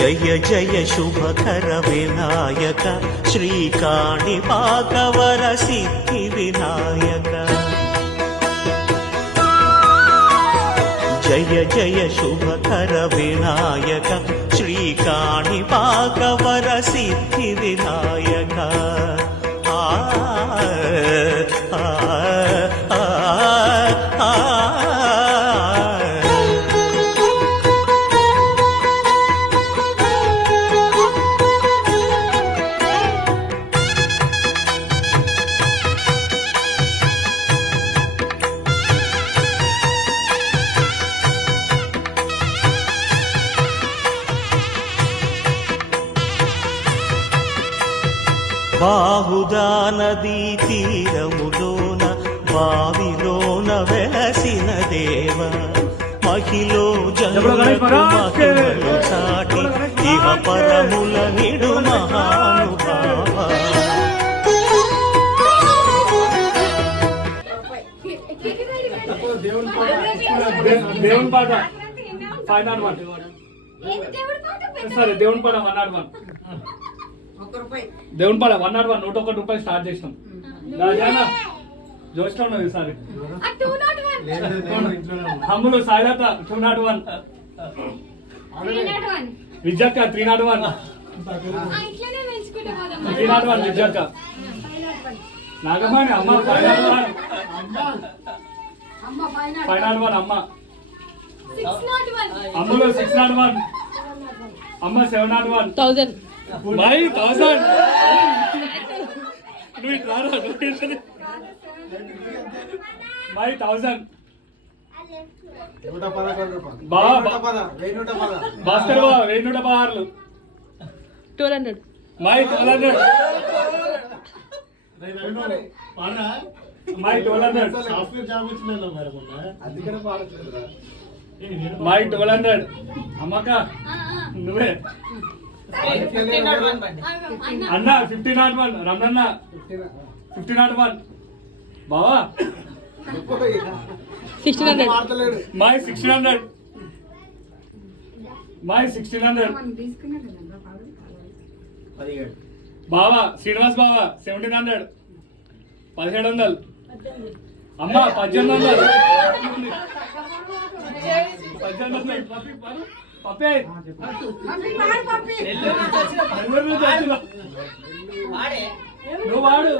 జయ జయ శుభకర వినాయక శ్రీకాణిపాకవర సిద్ధి వినాయక జయ జయ శుభకర వినాయక శ్రీకాణిపాకవర సిద్ధి వినాయక బాహుదా నదీ తీరములోన బావిలోన వెలసిన దేవ మహిలో జనులకు మహిమలు చాటి ఇహ పరముల నిడు మహానుభావ దేవుని పాట 501 సరే దేవుని పాట 101 దేవుని పాట 101 101 స్టార్ట్ చేసినాం రాజానా జోష్లో ఉన్నది ఈసారి హమ్ములు సాయిలత 201 విద్యక్క 301 విద్యక్క నాగమాని అమ్మ 501 అమ్మ అమ్ములు 601 అమ్మ 701 మై 1000 నువ్వు ఇట్లా my 1000 Bhaskar Baba 1116 200 my 1200 my 1200 my 1200 అమ్మక నువ్వే అన్న 1501 రమణన్న 1501 బావా 1600 మై 1600 మై 1600 బావా శ్రీనివాస్ బావా 1700 1700 అమ్మ 1800 పప్పే నువ్వు వాడు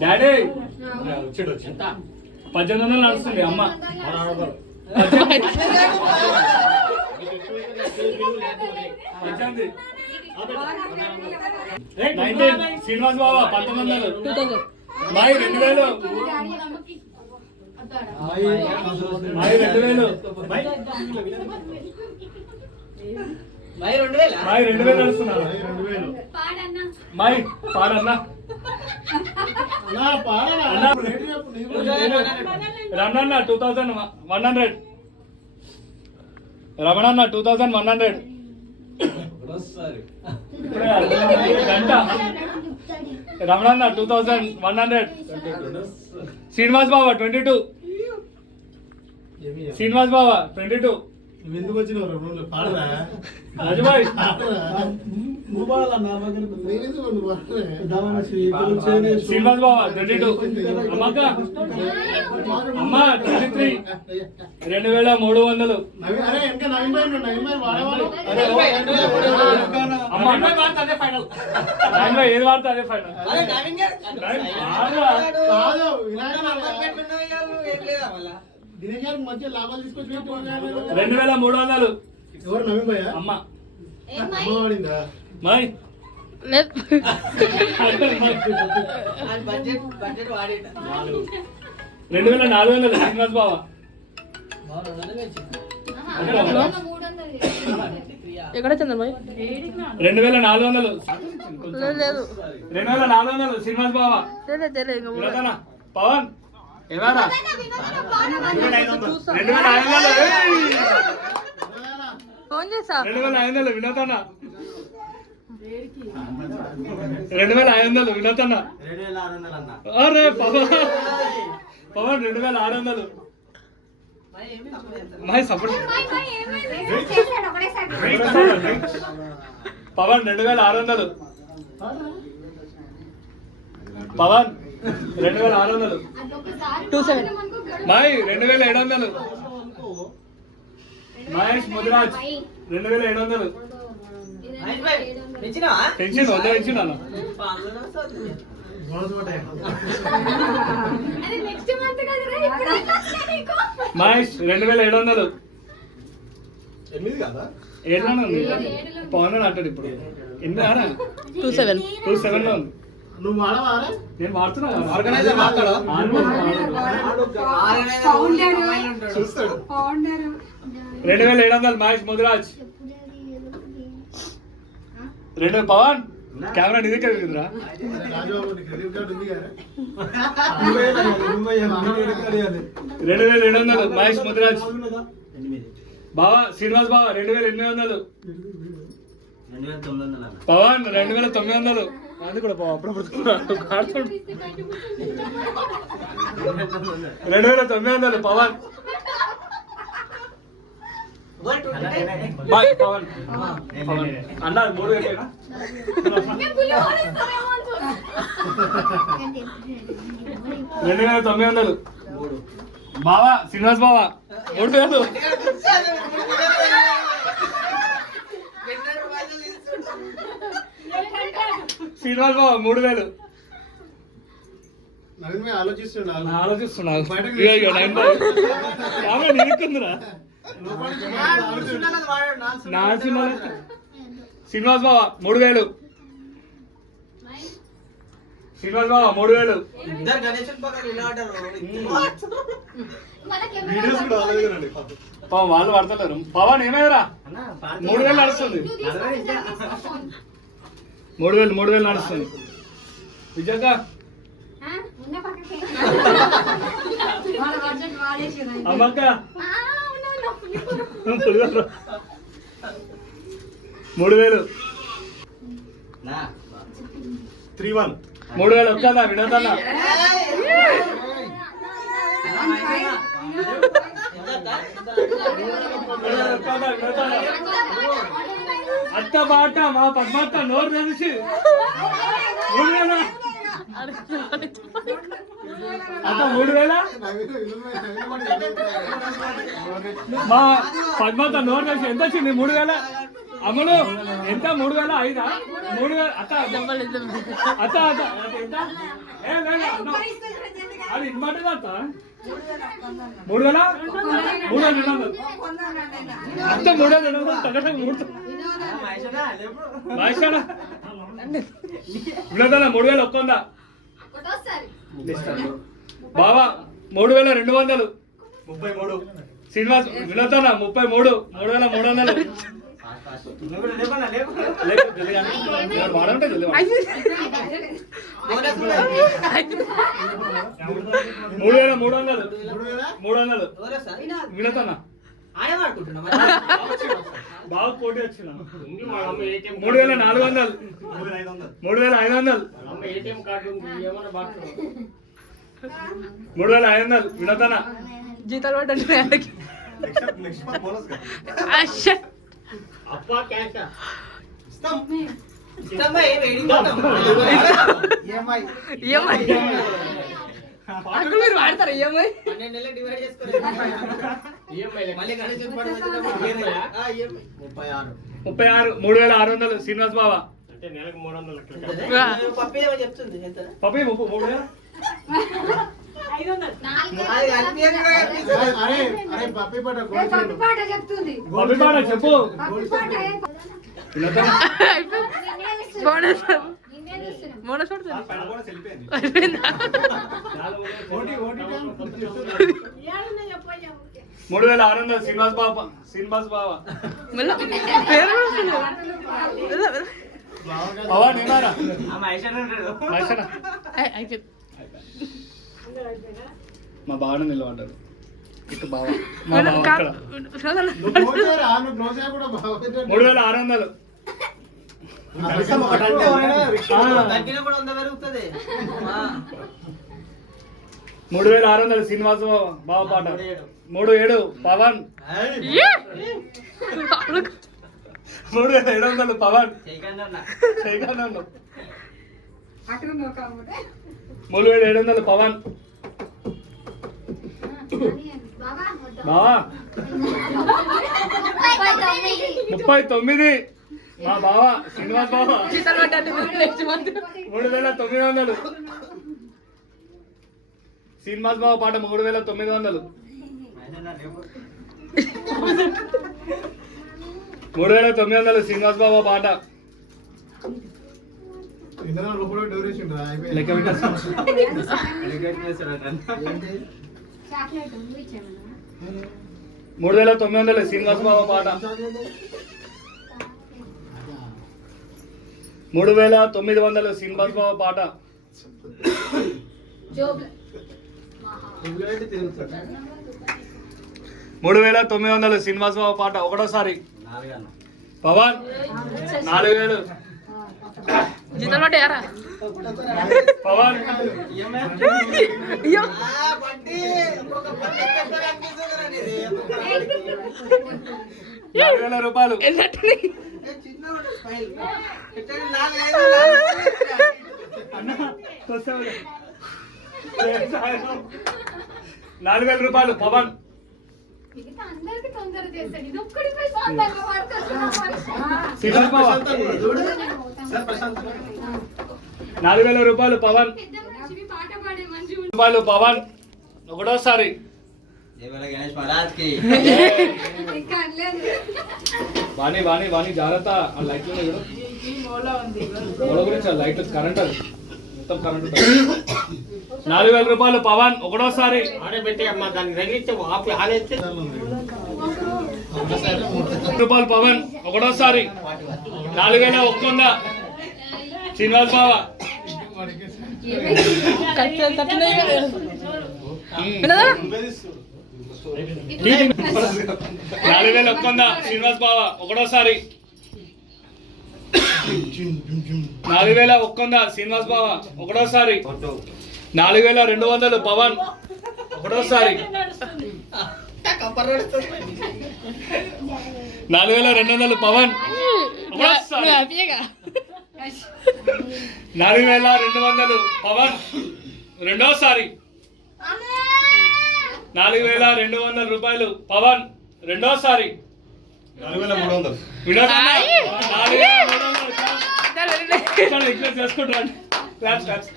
డాడీ 1800 నడుస్తుంది అమ్మ 19 శ్రీనివాస్ బాబా 1900 మై 2000 మై 2000 నడుస్తున్నారు మై పాడన్నా రమణన్న 2100 రమణన్న 2100 గంట రమణన్న 2100 శ్రీనివాస్ బాబా 22 శ్రీనివాస్ బాబా 22 ఎందుకు వచ్చినావు రాజుబాయ్ శ్రీనివాస్ బాబా 22 అమ్మక అమ్మ 23 2300 అమ్మ ఏది వాడితే అదే ఫైనల్ 2300 ఎవరు నవీన్ భయ్యా అమ్మ వాడిందా మై 2400 శ్రీనివాస్ బాబా ఎక్కడ చంద్రబాయ్ 2400 లేదు 2400 శ్రీనివాస్ బాబా పవన్ ఏవారా 2500 ఫోన్ చేసా 2500 వినోదన్న 2500 వినోదన్న అరే Pavan 2600 my support Pavan 2600 Pavan 2600 my 2700 Mahesh Mudiraj 2700 tension వద్ద టెన్షన్ అన్న మహేష్ 2700 8 కదా 7 ఉంది పవన్ అని అంటాడు ఇప్పుడు 8 27 లో ఉంది నువ్వు వాడవారా నేను వాడుతున్నా ఆర్గనైజర్ మాట్లాడా చూస్తాడు 2700 మహేష్ ముదిరాజ్ 2 పవన్ కెమెరా నీ దగ్గర இருக்குதுరా రాజబాబు నీ క్రెడిట్ కార్డు ఉంది కదా 2700 మహేష్ ముదిరాజ్ బావా శ్రీనివాస్ బావా 2800 పవన్ 2900 అది కూడా బావ అప్పుడప్పుడు 2900 పవన్ బాయ్ పవన్ అన్న 3 వేలేనా రెండు 2900 బావా శ్రీనివాస్ బావా 3000 శ్రీనివాస్ బావా 3000 నవీన్ భాయ్ ఆలోచిస్తున్నాడు ఆలోచిస్తున్నావు బయటకు ఇగో 9 బాయ్ కెమెరా నిరుకుందిరా శ్రీనివాస్ బావా 3000 శ్రీనివాస్ బావా 3000 వీడియోస్ కూడా ఆలోచించండి పవన్ వాళ్ళు పడతలేరు పవన్ ఏమైందిరా 3000 నడుస్తుంది 3000 నడుస్తుంది విజయక్క అమ్మక్క 3000 3000 ఒక్కదా వినోదన్నా అత్త బాట మా పద్మక్క నోరు తెలిసి 3000 అత్త 3000 మా పద్మక్క నోరు తెలిసి ఎంత వచ్చింది 3000 అమలు ఎంత 3005 3000 అత్త అత్త అత్త ఎంత అది ఇమ్మంటే అత్త 3000 అంత 3200 తగ్గటం 3000 ఒక్కందా బావా 3200 శ్రీనివాస్ వినోదన్న 33 3300 వాడంటే మూడు వేల 300 వినోదన్న బాగా పోటీ వచ్చిన 3400 3500 3500 వినోదన్న జీతాలు పడ్డాయి మీరు వాడతారా ఈఎంఐ 36 3600 శ్రీనివాస్ బాబా పప్పి 3000 అరే పప్పి పాట పప్పి పాట చెప్పు బోనస్ బోనస్ అయిపోయిందా 3600 శ్రీనివాస్ బాబా పవన్ ఏమారా మా బావను నిలబడ్డాడు ఇటు బావ మా బావ అక్కడ 3600 3600 3600 శ్రీనివాస బావ పాట 37 పవన్ 3700 పవన్ చేయగలను అటు నువ్వు కాకపోతే 3700 పవన్ బావా 39 మా బావ శ్రీనివాస్ బావ జీతాలు పడ్డాడు 3900 శ్రీనివాస్ బావ పాట 3900 3900 శ్రీనివాస్ బావ పాట ఇందులో లోపల డోరేషన్ రా అయిపోయింది. లెక్క పెట్టేసి చాక్లెట్ ఉంది ఇచ్చేమన్నా 3900 శ్రీనివాస్ బావ పాట 3900 శ్రీనివాస్ బావ పాట జోబ్ 3900 శ్రీనివాస్ బావ పాట ఒకటోసారి పవన్ 4000 జీతాలు పడ్డాయారా పవన్ అయ్యో 50,000 రూపాయలు వెళ్ళట్టుని నాలుగు వేల రూపాయలు పవన్ మిగతా అందరికి తొందర చేస్తాడు ఇది ఒక్కడిపై సొంతంగా వాడుతున్నాడు శ్రీనివాస్ బావ సార్ ప్రశాంత్ 4000 రూపాయలు పవన్ పెద్ద మనిషివి పాట పాడే మంచి రూపాయలు పవన్ ఒకటోసారి గణేష్ మహారాజ్ కి ఇంకా అనలేదు వాణి వాణి వాణి జాగ్రత్త ఆ లైట్లు మూల గురించి ఆ లైట్ కరెంట్ అది మొత్తం కరెంట్ 4000 రూపాయలు పవన్ ఒకటోసారి ఆడబెట్టి అమ్మ దాన్ని తగిలిస్తే ఆపి ఆలేస్తే రూపాయలు పవన్ ఒకటోసారి 4000 ఒక్కొంద శ్రీనివాస్ బావ కరెక్ట్ తట్టున్నాయి కదా వినదా 4000 ఒక్కొంద శ్రీనివాస్ బావ ఒకటోసారి 4000 ఒక్కొంద శ్రీనివాస్ బావ ఒకటోసారి 4200 పవన్ ఒకటోసారి 4200 పవన్ ఒకటోసారి హ్యాపీగా 4200 పవన్ రెండోసారి 4200 రూపాయలు పవన్ రెండోసారి 4300 వినోదన్న, హాయ్. 4300 ఇట్లా చేసుకుంటారు క్లాప్స్ క్లాప్స్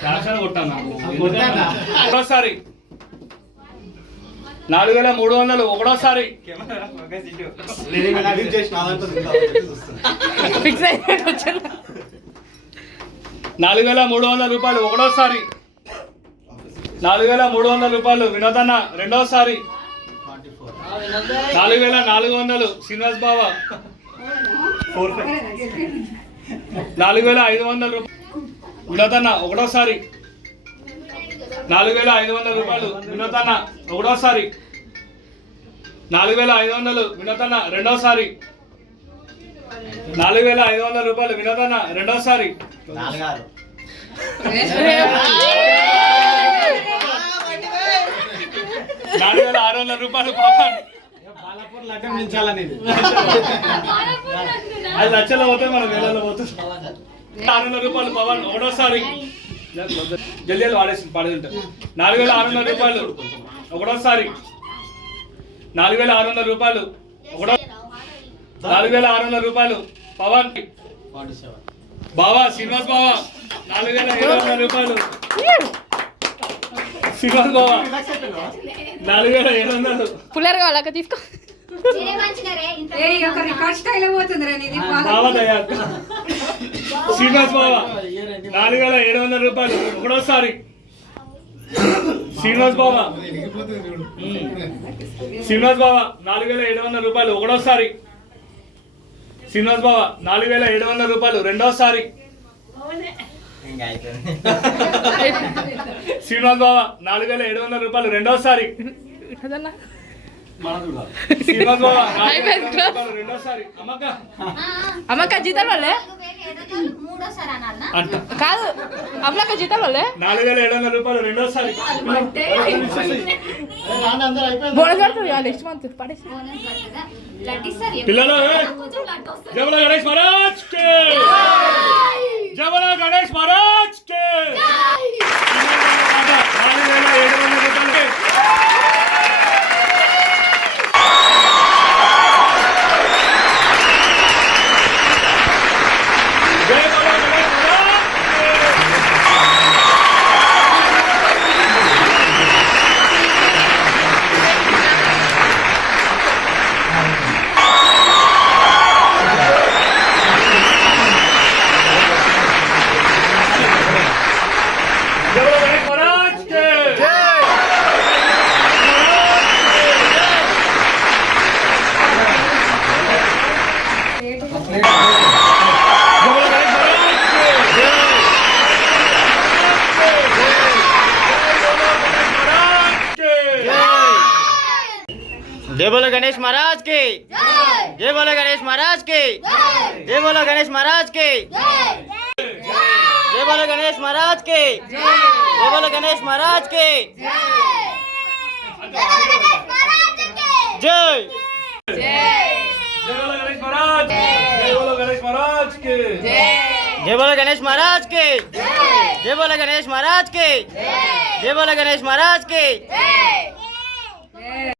క్లాప్స్ అని కొట్టాను ఒకటోసారి 4300 ఒకటోసారి నేను చేసి నా దాంట్లో చూస్తాను. ఫిక్స్ అయిపోయి వచ్చాను 4300 రూపాయలు ఒకటోసారి 4300 రూపాయలు వినోదన్న రెండోసారి 4400 శ్రీనివాస్ బావ 4500 రూపాయలు వినోదన్న ఒకటోసారి 4500 రూపాయలు వినోదన్న ఒకటోసారి 4500 వినోదన్న రెండోసారి 4500 రూపాయలు వినోదన్న రెండోసారి 4600 రూపాయలు పవన్ అది లక్షల్లో పోతే మనం వేలలో పోతుంది 600 రూపాయలు పవన్ ఒకటోసారి జల్దీ వాడేసి పాడేది 4600 రూపాయలు ఒకటోసారి 4600 రూపాయలు ఒకటో 4600 రూపాయలు పవన్ బావా శ్రీనివాస్ బావా 4700 రూపాయలు శ్రీనివాస్ బావా 4700 పుల్లర్ కావాలక తీసుకో ఏ ఒక రికార్డ్ స్టైల్ పోతుంది రా నీది బావా దయా శ్రీనివాస్ బావా 4700 రూపాయలు ఒకటోసారి శ్రీనివాస్ బావా శ్రీనివాస్ బావా 4700 రూపాయలు ఒకటోసారి శ్రీనివాస్ బావా 4700 రూపాయలు రెండోసారి శ్రీనివాస్ బావా 4700 రూపాయలు రెండోసారి శ్రీనివాస్ బాబా, అయిపోయింది. రెండోసారి అమ్మక్క అమ్మక్క జీతాలు వాళ్ళే 4700 మూడోసారి అనాలనా? అంట కాదు అమ్మలక్క జీతాలు వాళ్ళే 4700 రూపాయలు రెండోసారి. బోనస్ పడుతుంది నెక్స్ట్ మంత్ పడేసి బోనస్ పడుతుందా? లడ్డు ఇస్తారు. పిల్లలు కొంచెం లడ్డు వస్తుంది. జబల గణేష్ మహారాజ్ కే జబల గణేష్ మహారాజ్ కే 4700 రూపాయలు. జై బోలో గణేష్ మహారాజ్ కే. జబల గణేష్ మహారాజ్ కే. జబల గణేష్ మహారాజ్ కే. जय बोलो गणेश महाराज की जय बोलो गणेश महाराज की जय बोलो गणेश महाराज की जय बोलो गणेश महाराज की जय बोलो गणेश महाराज की जय जय बोलो गणेश महाराज जय बोलो गणेश महाराज के जय बोलो गणेश महाराज की जय बोलो गणेश महाराज की जय बोलो गणेश महाराज की